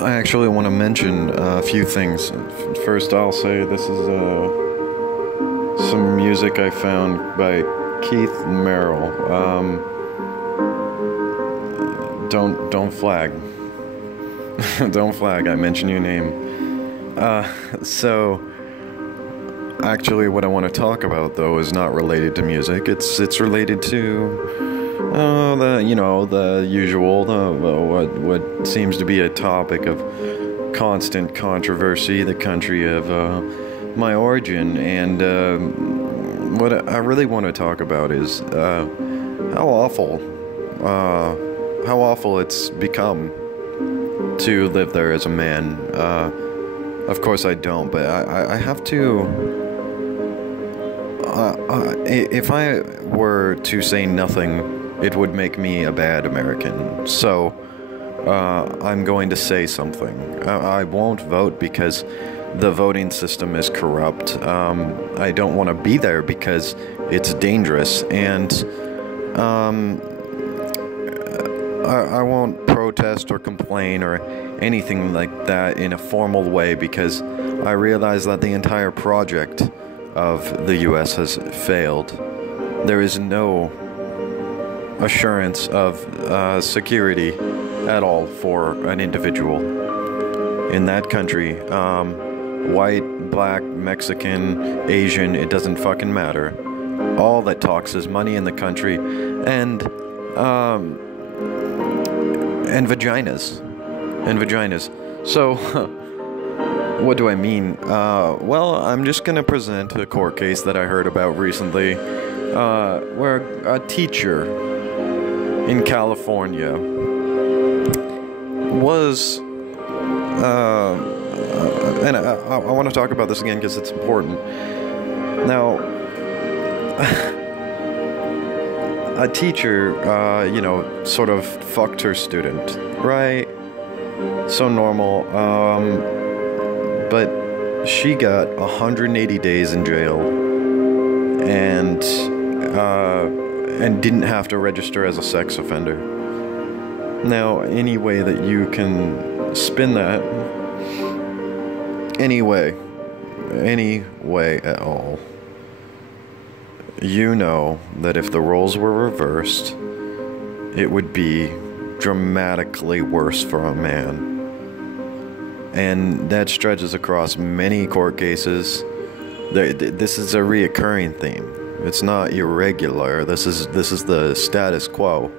I actually want to mention a few things. First, I'll say this is some music I found by Keith Merrill. Don't flag. Don't flag. I mentioned your name. So actually, what I want to talk about though is not related to music. It's related to the usual, what seems to be a topic of constant controversy, the country of my origin, and what I really want to talk about is how awful it's become to live there as a man. Of course I don't, but I have to. If I were to say nothing, it would make me a bad American. So, I'm going to say something. I won't vote because the voting system is corrupt. I don't want to be there because it's dangerous. And I won't protest or complain or anything like that in a formal way because I realize that the entire project of the U.S. has failed. There is no assurance of security at all for an individual in that country. White, black, Mexican, Asian, it doesn't fucking matter. All that talks is money in the country and vaginas. And vaginas. So, what do I mean? Well, I'm just gonna present a court case that I heard about recently, where a teacher in California was, and I want to talk about this again because it's important. Now, a teacher, sort of fucked her student, right? So normal, but she got 180 days in jail and didn't have to register as a sex offender. Now, any way that you can spin that, any way at all, you know that if the roles were reversed, it would be dramatically worse for a man. And that stretches across many court cases. This is a reoccurring theme. It's not irregular. This is the status quo.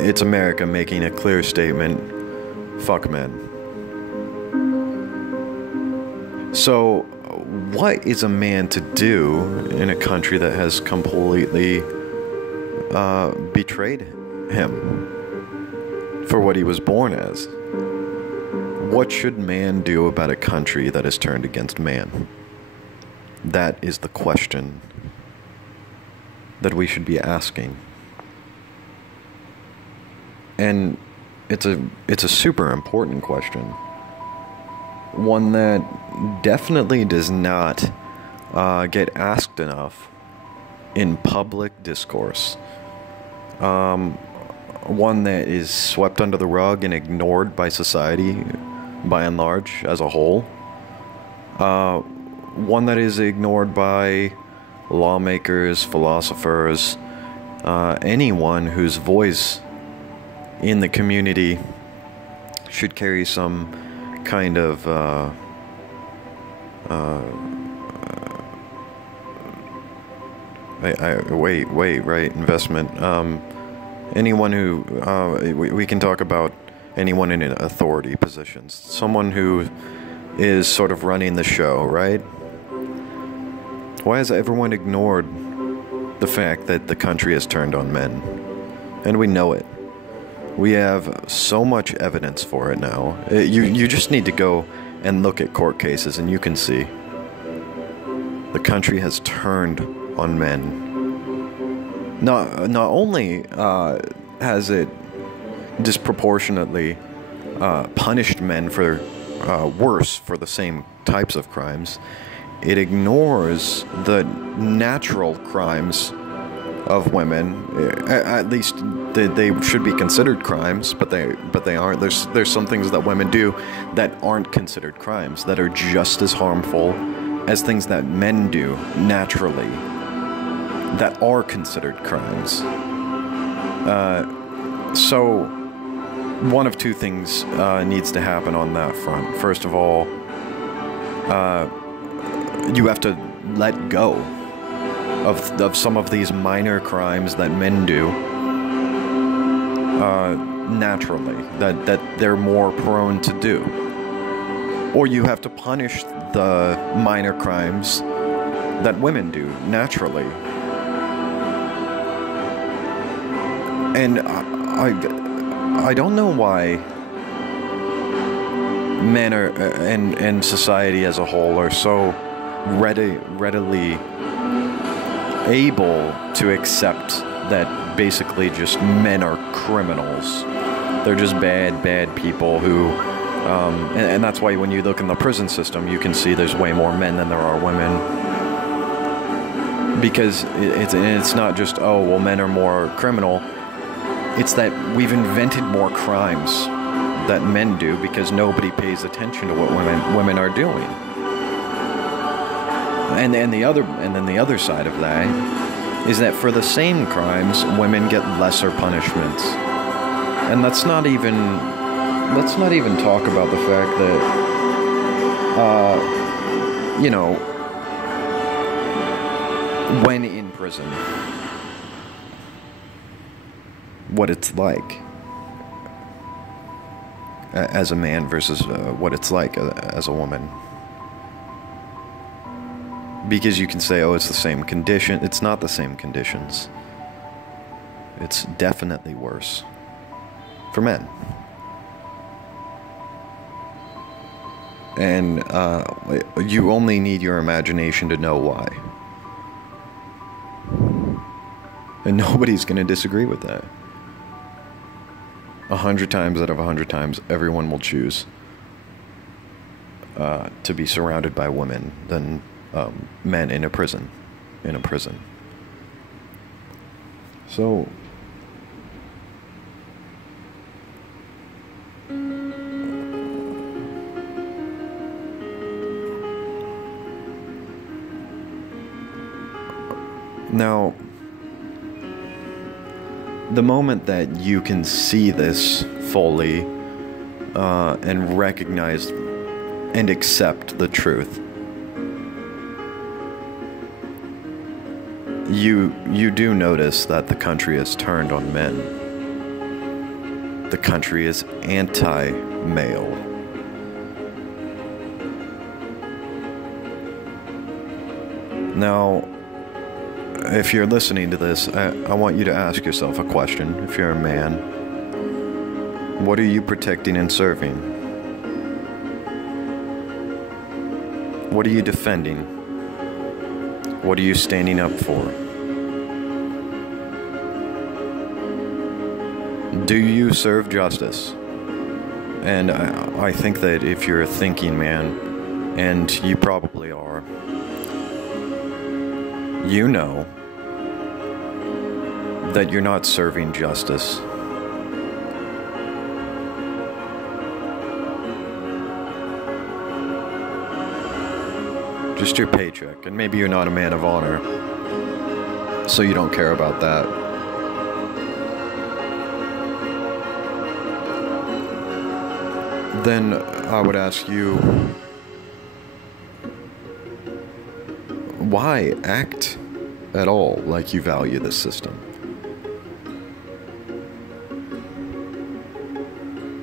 It's America making a clear statement. Fuck men. So, what is a man to do in a country that has completely betrayed him for what he was born as? What should man do about a country that has turned against man? That is the question that we should be asking. And it's a super important question. One that definitely does not get asked enough in public discourse. One that is swept under the rug and ignored by society by and large as a whole. One that is ignored by lawmakers, philosophers, anyone whose voice in the community should carry some kind of investment. Anyone who we can talk about anyone in authority positions, someone who is sort of running the show, right? Why has everyone ignored the fact that the country has turned on men? And we know it. We have so much evidence for it now. You just need to go and look at court cases and you can see. The country has turned on men. Not only has it disproportionately punished men for worse for the same types of crimes, it ignores the natural crimes of women, at least they should be considered crimes, but they aren't. There's some things that women do that aren't considered crimes, that are just as harmful as things that men do naturally that are considered crimes. So one of two things needs to happen on that front. First of all, you have to let go of some of these minor crimes that men do naturally, that they're more prone to do. Or you have to punish the minor crimes that women do naturally. And I don't know why men are, and society as a whole are so readily able to accept that basically just men are criminals. They're just bad people who, and that's why when you look in the prison system, you can see there's way more men than there are women. Because it's not just, oh, well, men are more criminal. It's that we've invented more crimes that men do because nobody pays attention to what women are doing. And then the other side of that is that for the same crimes, women get lesser punishments. And let's not even talk about the fact that when in prison, what it's like as a man versus what it's like as a woman. Because you can say, oh, it's the same condition. It's not the same conditions. It's definitely worse for men. And you only need your imagination to know why. And nobody's going to disagree with that. 100 times out of 100 times, everyone will choose to be surrounded by women than men in a prison. So now, the moment that you can see this fully and recognize and accept the truth, you do notice that the country has turned on men. The country is anti-male. Now, if you're listening to this, I want you to ask yourself a question. If you're a man, what are you protecting and serving? What are you defending? What are you standing up for? Do you serve justice? And I think that if you're a thinking man, and you probably are, you know that you're not serving justice. Just your paycheck, and maybe you're not a man of honor, so you don't care about that. Then I would ask you, why act at all like you value this system?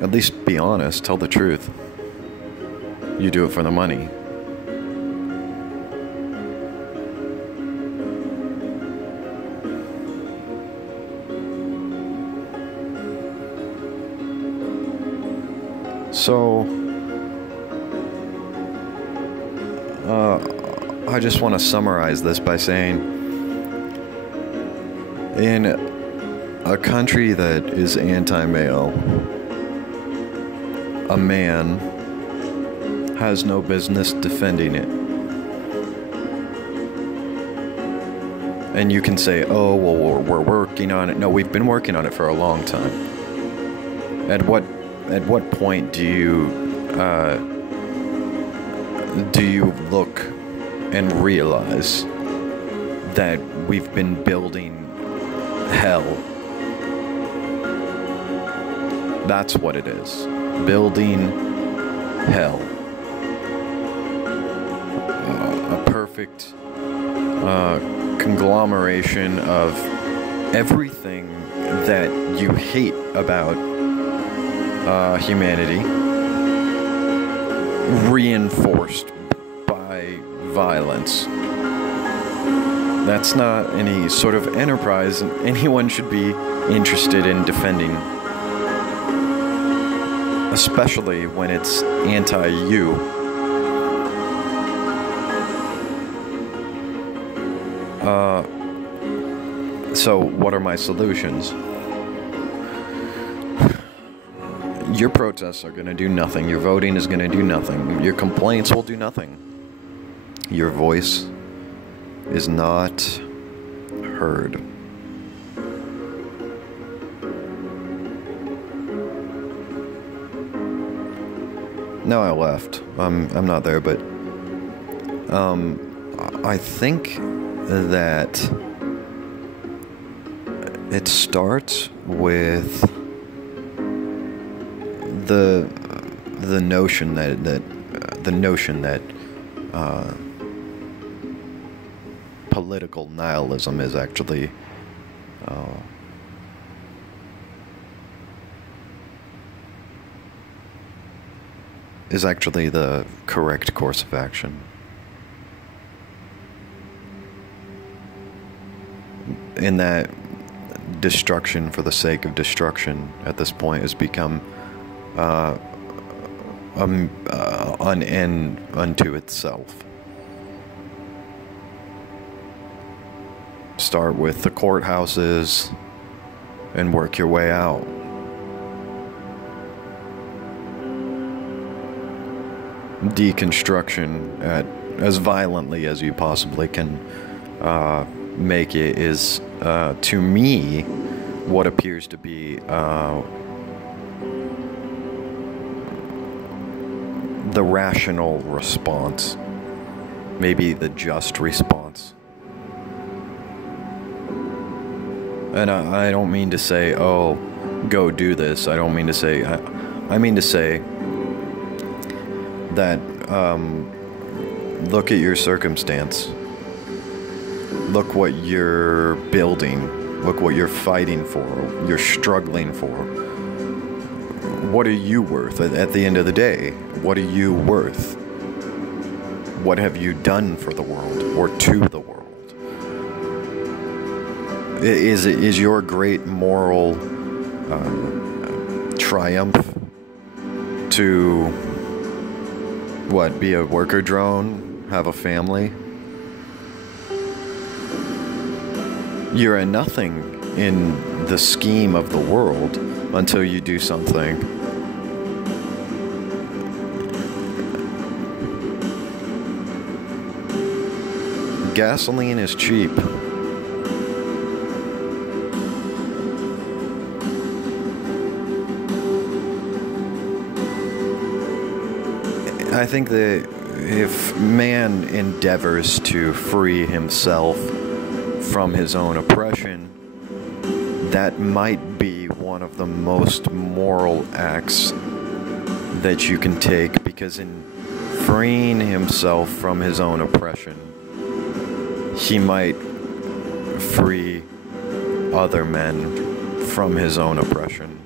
At least be honest, tell the truth. You do it for the money. So, I just want to summarize this by saying, in a country that is anti-male, a man has no business defending it. And you can say, oh, well, we're working on it. No, we've been working on it for a long time. At what point do you look and realize that we've been building hell? That's what it is. Building hell. A perfect conglomeration of everything that you hate about humanity, reinforced by violence. That's not any sort of enterprise anyone should be interested in defending, especially when it's anti-you. So what are my solutions? Your protests are going to do nothing. Your voting is going to do nothing. Your complaints will do nothing. Your voice is not heard. No, I left. I'm not there, but I think that it starts with the notion that political nihilism is actually the correct course of action. In that destruction for the sake of destruction at this point has become an end unto itself. Start with the courthouses and work your way out. Deconstruction as violently as you possibly can make it is, to me, what appears to be the rational response, maybe the just response. And I don't mean to say, oh, go do this. I don't mean to say, I mean to say that look at your circumstance. Look what you're building. Look what you're fighting for. You're struggling for. What are you worth at the end of the day? What are you worth? What have you done for the world or to the world? Is your great moral triumph to what? Be a worker drone? Have a family? You're a nothing in the scheme of the world until you do something. Gasoline is cheap. I think that if man endeavors to free himself from his own oppression, that might be one of the most moral acts that you can take, because in freeing himself from his own oppression, he might free other men from his own oppression.